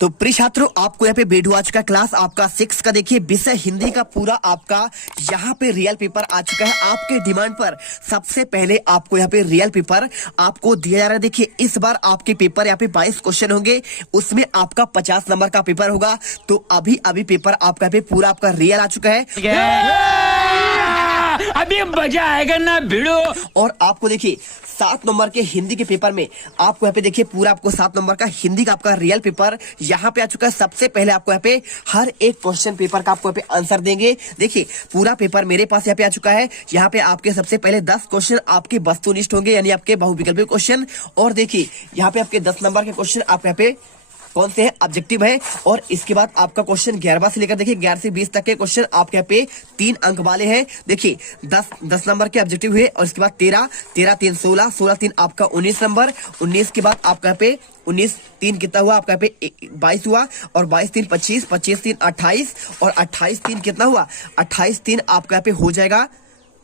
तो प्रिय छात्रों, आपको यहाँ पे वीडियो आ चुका है क्लास आपका 6 का। देखिए विषय हिंदी का पूरा आपका यहाँ पे रियल पेपर आ चुका है। आपके डिमांड पर सबसे पहले आपको यहाँ पे रियल पेपर आपको दिया जा रहा है। देखिए इस बार आपके पेपर यहाँ पे 22 क्वेश्चन होंगे, उसमें आपका 50 नंबर का पेपर होगा। तो अभी अभी पेपर आपका यहाँ पे पूरा आपका रियल आ चुका है। अभी मजा आएगा ना भिड़ो। और आपको देखिए 7 नंबर के हिंदी के पेपर में आपको यहाँ पे देखिए पूरा आपको 7 नंबर का हिंदी का आपका रियल पेपर यहाँ पे आ चुका है। सबसे पहले आपको यहाँ पे हर एक क्वेश्चन पेपर का आपको यहाँ पे आंसर देंगे। देखिए पूरा पेपर मेरे पास यहाँ पे आ चुका है। यहाँ पे आपके सबसे पहले 10 क्वेश्चन आपके वस्तुनिष्ठ होंगे, यानी आपके बहुविकल्पी क्वेश्चन। और देखिए यहाँ पे आपके 10 नंबर के क्वेश्चन आप यहाँ पे कौन से है, ऑब्जेक्टिव है। और इसके बाद आपका क्वेश्चन 11 से लेकर देखिए 11 से 20 तक के क्वेश्चन आपके यहाँ पे 3 अंक वाले हैं। देखिए 10 नंबर के ऑब्जेक्टिव हुए। और इसके बाद 13 3 16 16 3 आपका 19 नंबर। 19 के बाद आपका यहाँ पे 19 3 कितना हुआ आपका यहाँ पे 22 हुआ। और 22 3 25 25 3 28 और 28 3 कितना हुआ 28 3 आपका यहाँ पे हो जाएगा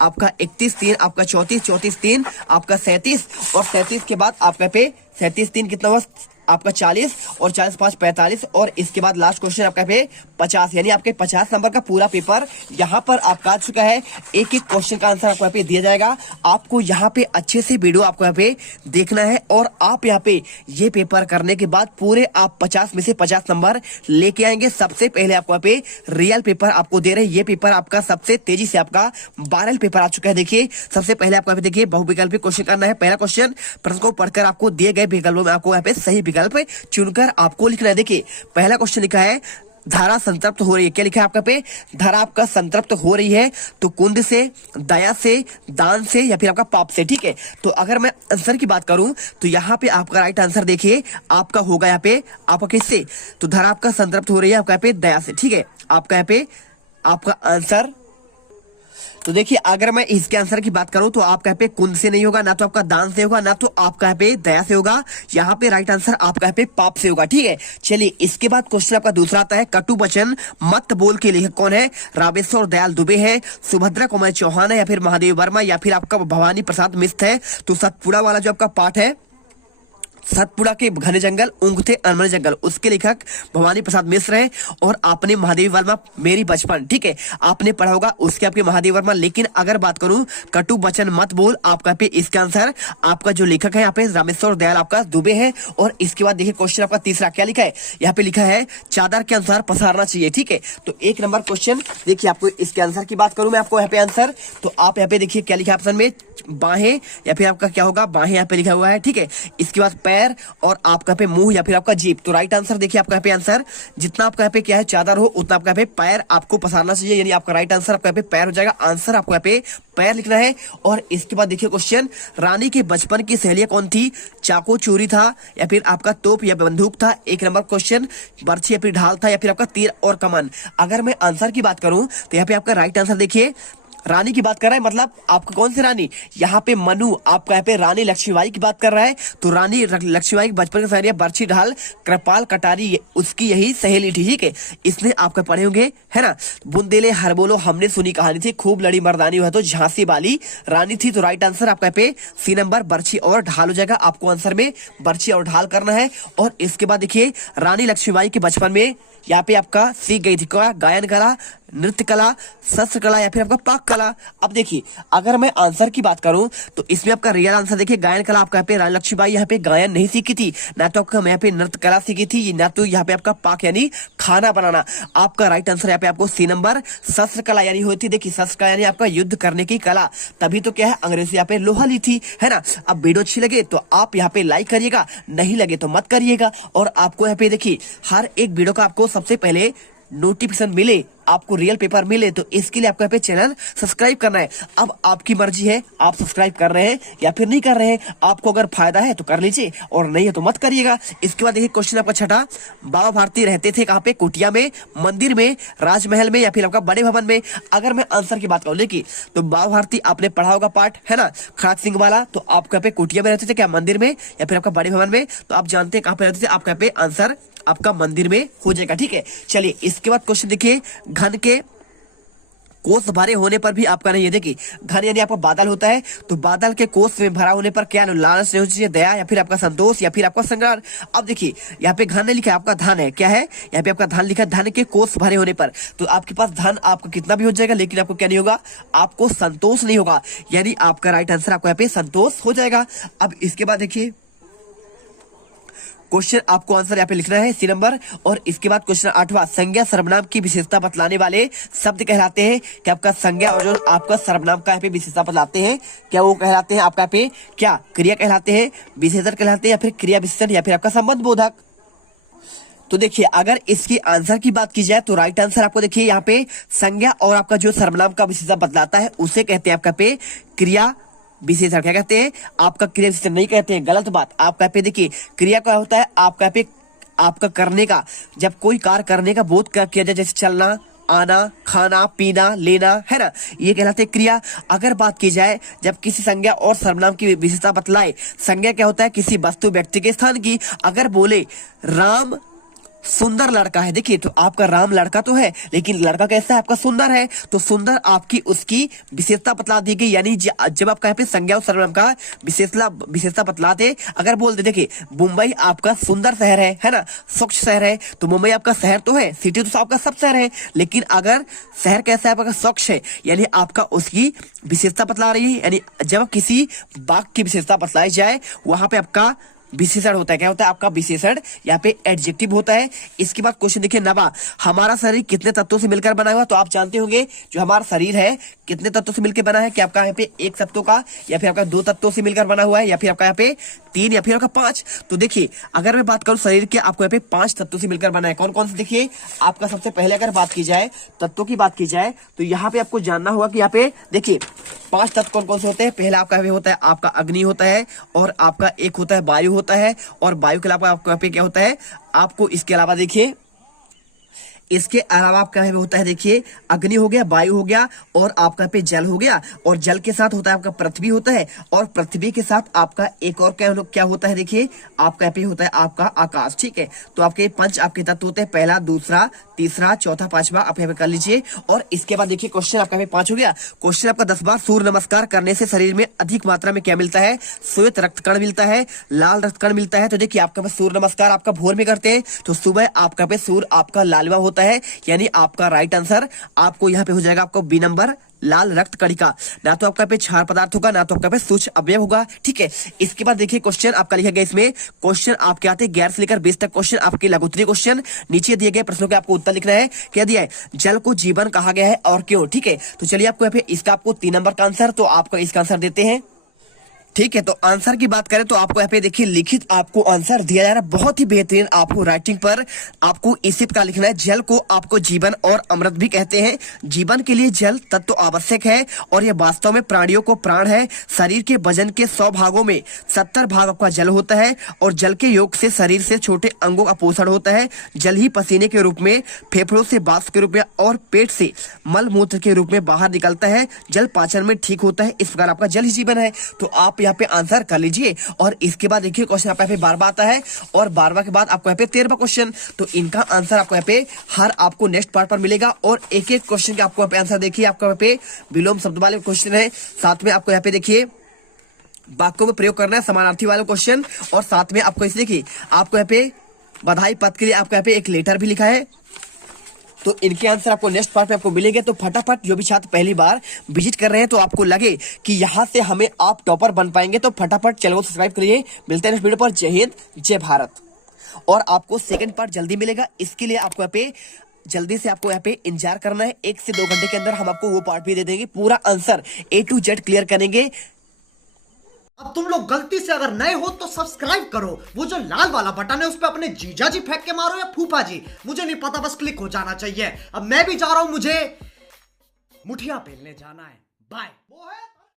आपका 31 3 आपका 34 34 3 आपका 37 और 37 के बाद आपका यहाँ पे 37 3 कितना हुआ आपका 40 और 40 5 45 और इसके बाद लास्ट क्वेश्चन आपका पे 50, यानी आपके 50 नंबर का पूरा पेपर यहाँ पर आपका आ चुका है। एक एक क्वेश्चन का आंसर आपको यहाँ पे दिया जाएगा। आपको यहाँ पे अच्छे से वीडियो आपको यहाँ पे देखना है और आप यहाँ पे ये पेपर करने के बाद पूरे आप 50 में से 50 नंबर लेके आएंगे। सबसे पहले आपको यहाँ पे रियल पेपर आपको दे रहे हैं। ये पेपर आपका सबसे तेजी से आपका वायरल पेपर आ चुका है। देखिए सबसे पहले आपको यहाँ पे देखिए बहुविकल्पी क्वेश्चन करना है। पहला क्वेश्चन प्रश्न को पढ़कर आपको दिए गए विकल्पों में आपको यहाँ पे सही विकल्प चुनकर आपको लिखना है। देखिए पहला क्वेश्चन लिखा है धारा संतृप्त हो रही है। क्या लिखा है आपका पे धारा आपका संतृप्त हो रही है तो कुंद से, दया से, दान से या फिर आपका पाप से। ठीक है, तो अगर मैं आंसर की बात करूं तो यहाँ पे आपका राइट आंसर देखिए आपका होगा यहाँ पे आपका किससे, तो धारा आपका संतृप्त हो रही है आपका यहाँ पे दया से। ठीक है, आपका यहाँ पे आपका आंसर। तो देखिए अगर मैं इसके आंसर की बात करूं तो आपका यहाँ पे कुंद से नहीं होगा, ना तो आपका दान से होगा, ना तो आपका यहाँ पे दया से होगा। यहाँ पे राइट आंसर आपका यहाँ पे पाप से होगा। ठीक है, चलिए इसके बाद क्वेश्चन आपका दूसरा आता है कटु वचन मत बोल के लेखक कौन है। रामेश्वर दयाल दुबे है, सुभद्रा कुमार चौहान है, या फिर महादेव वर्मा, या फिर आपका भवानी प्रसाद मिश्र है। तो सतपुड़ा वाला जो आपका पाठ है, सतपुड़ा के घने जंगल ऊँघते अनमने जंगल, उसके लेखक भवानी प्रसाद मिश्र हैं। और आपने महादेवी वर्मा मेरी बचपन, ठीक है, आपने पढ़ा होगा उसके आपके महादेवी वर्मा। लेकिन अगर बात करूं कटु वचन मत बोल, आपका पे इसका आंसर आपका जो लेखक है यहाँ पे रामेश्वर दयाल आपका दुबे है। और इसके बाद देखिए क्वेश्चन आपका तीसरा क्या लिखा है, यहाँ पे लिखा है चादर के अनुसार पसारना चाहिए। ठीक है, तो 1 नंबर क्वेश्चन देखिए आपको इसके आंसर की बात करूं मैं आपको यहाँ पे आंसर, तो आप यहाँ पे देखिए क्या लिखा है ऑप्शन में बाहें, या फिर आपका क्या होगा बाहें यहाँ पे लिखा हुआ है। ठीक है, इसके बाद पैर और आपका पे मुंह या फिर आपका जीभ। तो राइट आंसर देखिए आपका यहाँ पे आंसर जितना आपका यहाँ पे क्या है चादर हो उतना आपका यहाँ पे पैर आपको पसारना चाहिए, यानी आपका राइट आंसर आपका यहाँ पे पैर हो जाएगा। आंसर आपको यहाँ पे पैर लिखना है। और इसके बाद देखिए क्वेश्चन रानी के बचपन की सहेलियां कौन थी, चाकू चोरी था या फिर आपका तोप या बंदूक था। 1 नंबर क्वेश्चन बर्छी या फिर ढाल था या फिर आपका तीर और कमान। अगर मैं आंसर की बात करूं तो यहाँ पे आपका राइट आंसर देखिए रानी की बात कर रहा है, मतलब आपको कौन सी रानी, यहाँ पे मनु आपका यहाँ पे रानी लक्ष्मीबाई की बात कर रहा है। तो रानी लक्ष्मीबाई बचपन की सहेली बर्छी ढाल कृपाल कटारी उसकी यही सहेली थी। ठीक है, इसने आपके पढ़े होंगे है ना। बुंदेले हर बोलो हमने सुनी कहानी थी, खूब लड़ी मर्दानी हुआ तो झांसी वाली रानी थी। तो राइट आंसर आपका पे सी नंबर बर्छी और ढाल हो जाएगा। आपको आंसर में बर्छी और ढाल करना है। और इसके बाद देखिए रानी लक्ष्मीबाई के बचपन में यहाँ पे आपका सीख गई थी क्या, गायन कला, नृत्य कला, शस्त्र कला या फिर आपका पाक कला। अब देखिए अगर मैं आंसर की बात करूं तो इसमें आपका रियल आंसर देखिए गायन कला आपका यहाँ पे रानी लक्ष्मीबाई यहाँ पे गायन नहीं सीखी थी, ना तो आपका यहाँ पे नृत्य कला सीखी थी, ना तो यहाँ पे आपका पाक यानी खाना बनाना। आपका राइट आंसर यहाँ पे आपको सी नंबर शस्त्र कला यानी होती। देखिए शस्त्र कला यानी आपका युद्ध करने की कला, तभी तो क्या है अंग्रेज यहाँ पे लोहा ली थी है ना। अब वीडियो अच्छी लगे तो आप यहाँ पे लाइक करिएगा, नहीं लगे तो मत करिएगा। और आपको यहाँ पे देखिए हर एक वीडियो का आपको सबसे पहले नोटिफिकेशन मिले, आपको रियल पेपर मिले, तो इसके लिए आपको यहाँ पे चैनल सब्सक्राइब करना है। अब आपकी मर्जी है आप सब्सक्राइब कर रहे हैं या फिर नहीं कर रहे हैं। आपको अगर फायदा है तो कर लीजिए और नहीं है तो मत करिएगा। इसके बाद देखिए क्वेश्चन आपका छठा, बाबा भारती रहते थे कहाँ पे, कुटिया में, मंदिर में, राजमहल में या फिर आपका बड़े भवन में। अगर मैं आंसर की बात करूँ देखिए तो बाबा भारती आपने पढ़ा होगा पाठ है ना खड़क सिंह वाला, तो आपको यहाँ पे कुटिया में रहते थे क्या, मंदिर में या फिर आपका बड़े भवन में। तो आप जानते हैं कहाँ पे रहते थे, आपका यहाँ पे आंसर आपका मंदिर में हो जाएगा। ठीक है, चलिए इसके बाद क्वेश्चन देखिए घन के कोस भरे होने पर भी आपका नहीं है। देखिए घन यानी आपका बादल होता है, तो बादल के कोस में भरा होने पर क्या लालच नहीं होनी चाहिए, दया या फिर आपका संतोष या फिर आपका संग्रह। अब देखिए यहाँ पे घन नहीं लिखा है, आपका धन है। क्या है यहाँ पे आपका धन लिखा है, धन के कोस भरे होने पर। तो आपके पास धन आपका कितना भी हो जाएगा, लेकिन आपको क्या नहीं होगा, आपको संतोष नहीं होगा, यानी आपका राइट आंसर आपको यहाँ पे संतोष हो जाएगा। अब इसके बाद देखिए क्वेश्चन आपको आंसर यहाँ पे लिखना है सी नंबर। और इसके बाद क्वेश्चन 8वां, संज्ञा सर्वनाम की विशेषता बतलाने वाले शब्द कहलाते हैं। क्या आपका संज्ञा और जो आपका सर्वनाम का यहाँ पे विशेषता बतलाते हैं, क्या वो कहलाते हैं आपका यहाँ पे क्या क्रिया कहलाते हैं, विशेषण कहलाते हैं, या फिर क्रिया विशेषण, या फिर आपका संबंध बोधक। तो देखिए अगर इसकी आंसर की बात की जाए तो राइट आंसर आपको देखिए यहाँ पे संज्ञा और आपका जो सर्वनाम का विशेषता बतलाता है उसे कहते हैं आपका पे क्रिया विशेषण। क्या कहते हैं, आपका क्रिया विशेषण नहीं कहते हैं, गलत बात। आपका पे देखिए क्रिया क्या होता है, आपका पे आपका करने का, जब कोई कार्य करने का बोध किया जाए, जैसे चलना, आना, खाना, पीना, लेना, है ना, ये कहलाते हैं क्रिया। अगर बात की जाए जब किसी संज्ञा और सर्वनाम की विशेषता बतलाए, संज्ञा क्या होता है, किसी वस्तु व्यक्ति के स्थान की। अगर बोले राम सुंदर लड़का है, देखिए तो आपका राम लड़का तो है, लेकिन लड़का कैसा है, आपका सुंदर है, तो सुंदर आपकी उसकी विशेषता बतला दी गई। यानी जब आपका यहाँ पे संज्ञा और सर्वनाम का विशेषता बतला दे, अगर बोल दे देखिए मुंबई आपका सुंदर शहर है ना, स्वच्छ शहर है, तो मुंबई आपका शहर तो है, सिटी तो आपका सब शहर है, लेकिन अगर शहर कैसा है, आपका स्वच्छ है, यानी आपका उसकी विशेषता बतला रही है। यानी जब किसी वाक्य की विशेषता बतलाई जाए वहां पे आपका विशेषण होता है। क्या होता है, आपका विशेषण यहाँ पे एडजेक्टिव होता है। इसके बाद क्वेश्चन देखिए 9वां, हमारा शरीर कितने तत्वों से मिलकर बना हुआ। तो आप जानते होंगे जो हमारा शरीर है कितने तत्वों से मिलकर बना है, कि आपका यहाँ पे एक तत्वों का, या फिर आपका 2 तत्वों से मिलकर बना हुआ है, या फिर आपका यहाँ पे 3, या फिर आपका 5। तो देखिए अगर मैं बात करूं शरीर के, आपको यहाँ पे 5 तत्वों से मिलकर बना है। कौन कौन से, देखिए आपका सबसे पहले अगर बात की जाए तत्वों की बात की जाए तो यहाँ पे आपको जानना होगा कि यहाँ पे देखिए 5 तत्व कौन कौन से होते हैं। पहला आपका होता है आपका अग्नि होता है, और आपका एक होता है वायु होता है, और वायु के अलावा आपको यहाँ पे क्या होता है, आपको इसके अलावा देखिए इसके अलावा आपका होता है, देखिए अग्नि हो गया, वायु हो गया, और आपका पे जल हो गया, और जल के साथ होता है आपका पृथ्वी होता है, और पृथ्वी के साथ आपका एक और क्या होता है, देखिए आपका पे होता है आपका आकाश। ठीक है, तो आपके 5 आपके तत्व होते हैं, पहला, दूसरा, तीसरा, चौथा, 5वां आप यहाँ पे कर लीजिए। और इसके बाद देखिए क्वेश्चन आपका 5 हो गया। क्वेश्चन आपका 10वां, सूर्य नमस्कार करने से शरीर में अधिक मात्रा में क्या मिलता है, श्वेत रक्तकण मिलता है, लाल रक्तकण मिलता है। तो देखिए आपका पास सूर्य नमस्कार आपका भोर में करते हैं, तो सुबह आपका पे सूर्य आपका लालवा होता है, यानी आपका राइट आंसर आपको यहाँ पे हो जाएगा आपको बी नंबर, लाल रक्त कणिका। ना तो आपका पे क्षार पदार्थ होगा, ना तो आपका पे सूक्ष्म अवयव होगा। ठीक है, इसके बाद देखिए क्वेश्चन आपका लिखा गया, इसमें क्वेश्चन आपके आते हैं 11 से लेकर 20 तक क्वेश्चन आपके लघुत्तरीय क्वेश्चन। नीचे दिए गए प्रश्नों के आपको उत्तर लिखना है। क्या दिया है, जल को जीवन कहा गया है और क्यों। ठीक है, तो चलिए आपको यहाँ पे इसका आपको 3 नंबर का आंसर, तो आपको इसका आंसर देते हैं। ठीक है, तो आंसर की बात करें तो आपको यहाँ पे देखिए लिखित आपको आंसर दिया जा रहा है, बहुत ही बेहतरीन। आपको राइटिंग पर आपको इसी प्रकार लिखना है, जल को आपको जीवन और अमृत भी कहते हैं। जीवन के लिए जल तत्व आवश्यक है, और यह वास्तव में प्राणियों को प्राण है। शरीर के वजन के 100 भागों में 70 भाग आपका जल होता है, और जल के योग से शरीर से छोटे अंगों का पोषण होता है। जल ही पसीने के रूप में, फेफड़ों से वाष्प के रूप में, और पेट से मल मूत्र के रूप में बाहर निकलता है। जल पाचन में ठीक होता है। इस प्रकार आपका जल ही जीवन है। तो आप यहाँ पे आंसर कर लीजिए। और इसके बाद देखिए क्वेश्चन आपका यहाँ पे 12वां आता है, और 12वां के बाद आपको यहाँ पे 13वां क्वेश्चन। तो इनका आंसर आपको यहाँ पे हर आपको नेक्स्ट पार्ट पर मिलेगा, और एक एक क्वेश्चन के आपको यहाँ पे आंसर देखिए। आपको यहाँ पे विलोम शब्द वाले क्वेश्चन है, साथ में आपको यहाँ पे देखिए वाक्यों में प्रयोग करना है समानार्थी वाला क्वेश्चन, और साथ में आपको इसे देखिए आपको यहाँ पे बधाई पत्र के लिए आपको यहाँ पे एक लेटर भी लिखा है। तो इनके आंसर आपको नेक्स्ट पार्ट में आपको मिलेंगे। तो फटाफट जो भी छात्र पहली बार विजिट कर रहे हैं, तो आपको लगे कि यहाँ से हमें आप टॉपर बन पाएंगे, तो फटाफट चैनल को सब्सक्राइब करिए। मिलते हैं नेक्स्ट वीडियो पर। जय हिंद, जय भारत। और आपको सेकंड पार्ट जल्दी मिलेगा, इसके लिए आपको यहाँ पे जल्दी से आपको यहाँ पे इंतजार करना है। 1 से 2 घंटे के अंदर हम आपको वो पार्ट भी दे देंगे, पूरा answer A to Z clear करेंगे। अब तुम लोग गलती से अगर नए हो तो सब्सक्राइब करो, वो जो लाल वाला बटन है उस पर अपने जीजा जी फेंक के मारो या फूफा जी, मुझे नहीं पता, बस क्लिक हो जाना चाहिए। अब मैं भी जा रहा हूं, मुझे मुठिया पेलने जाना है। बाय।